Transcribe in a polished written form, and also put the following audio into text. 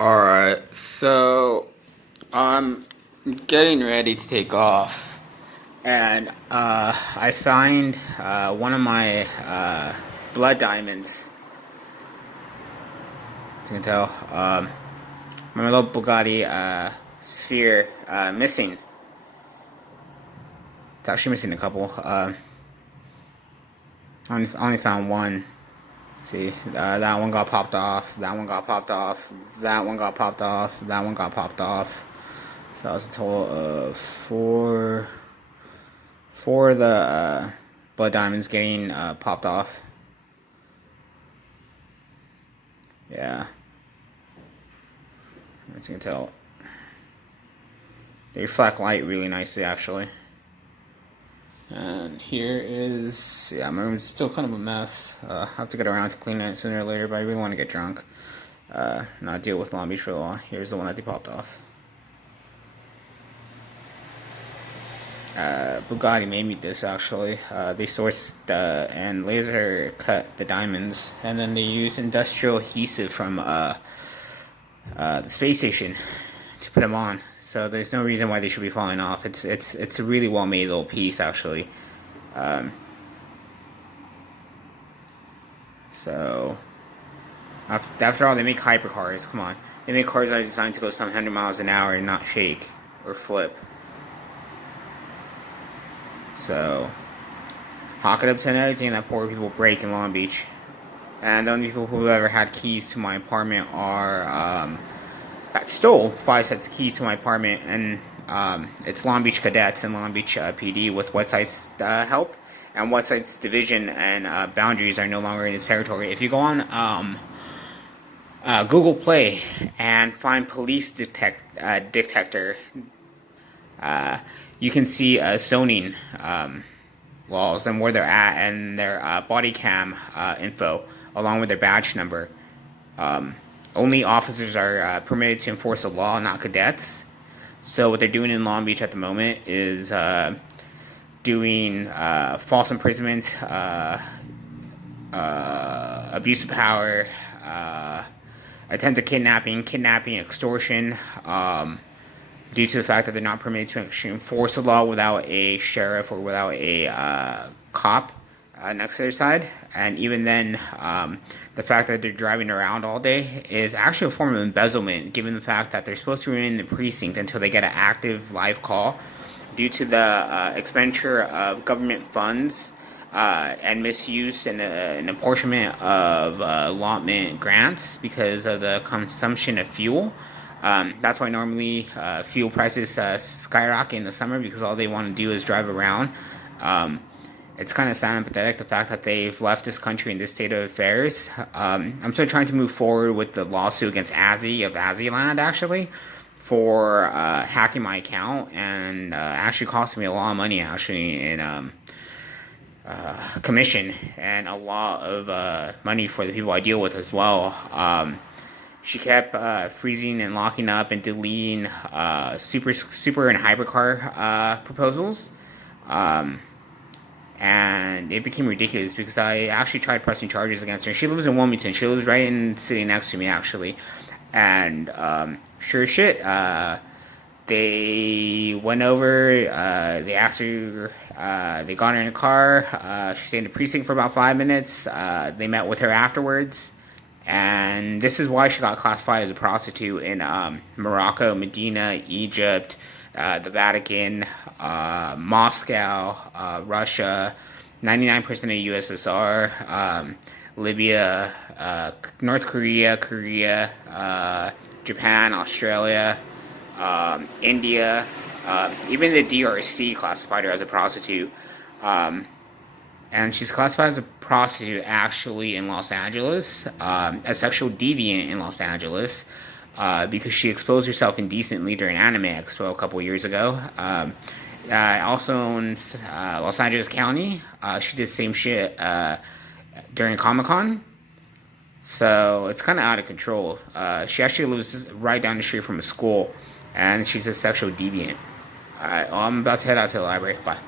Alright, so I'm getting ready to take off, and I find one of my blood diamonds, as you can tell, my little Bugatti sphere missing. It's actually missing a couple. Only found one. See, that one got popped off, that one got popped off, that one got popped off, that one got popped off. So that was a total of four of the blood diamonds getting popped off. Yeah. As you can tell, they reflect light really nicely, actually. And here is, yeah, my room's still kind of a mess. I have to get around to clean it sooner or later, but I really want to get drunk. Not deal with Long Beach for a while. Here's the one that they popped off. Bugatti made me this, actually. They sourced and laser cut the diamonds, and then they used industrial adhesive from the space station to put them on. So there's no reason why they should be falling off. It's a really well made little piece, actually. So after all, they make hypercars. Come on, they make cars that are designed to go some 100 miles an hour and not shake or flip. So hawk it up to another thing that poor people break in Long Beach. And the only people who ever had keys to my apartment are that stole 5 sets of keys to my apartment, and it's Long Beach Cadets and Long Beach PD with Westside's help, and Westside's division and boundaries are no longer in his territory. If you go on Google Play and find police detector, you can see zoning laws and where they're at, and their body cam info along with their badge number. Only officers are permitted to enforce the law, not cadets. So what they're doing in Long Beach at the moment is doing false imprisonment, abuse of power, attempted kidnapping, extortion, due to the fact that they're not permitted to actually enforce the law without a sheriff or without a cop next to their side. And even then, the fact that they're driving around all day is actually a form of embezzlement, given the fact that they're supposed to remain in the precinct until they get an active live call, due to the expenditure of government funds and misuse and apportionment of allotment grants because of the consumption of fuel. That's why normally fuel prices skyrocket in the summer, because all they want to do is drive around. It's kind of sad and pathetic, the fact that they've left this country in this state of affairs. I'm still trying to move forward with the lawsuit against Azzy of Azzyland, actually, for hacking my account, and actually costing me a lot of money, actually, in commission, and a lot of money for the people I deal with as well. She kept freezing and locking up and deleting super and hypercar proposals. And it became ridiculous because I actually tried pressing charges against her. She lives in Wilmington. She lives right in the city next to me, actually. And sure as shit, they went over, they asked her, they got her in a car. She stayed in the precinct for about 5 minutes. They met with her afterwards. And this is why she got classified as a prostitute in Morocco, Medina, Egypt, the Vatican, Moscow, Russia, 99% of the USSR, Libya, North Korea, Japan, Australia, India, even the DRC classified her as a prostitute. And she's classified as a prostitute actually in Los Angeles, a sexual deviant in Los Angeles, because she exposed herself indecently during Anime Expo a couple years ago. Also in Los Angeles County, she did the same shit during Comic-Con. So it's kind of out of control. She actually lives right down the street from a school, and she's a sexual deviant. Alright, well, I'm about to head out to the library. Bye.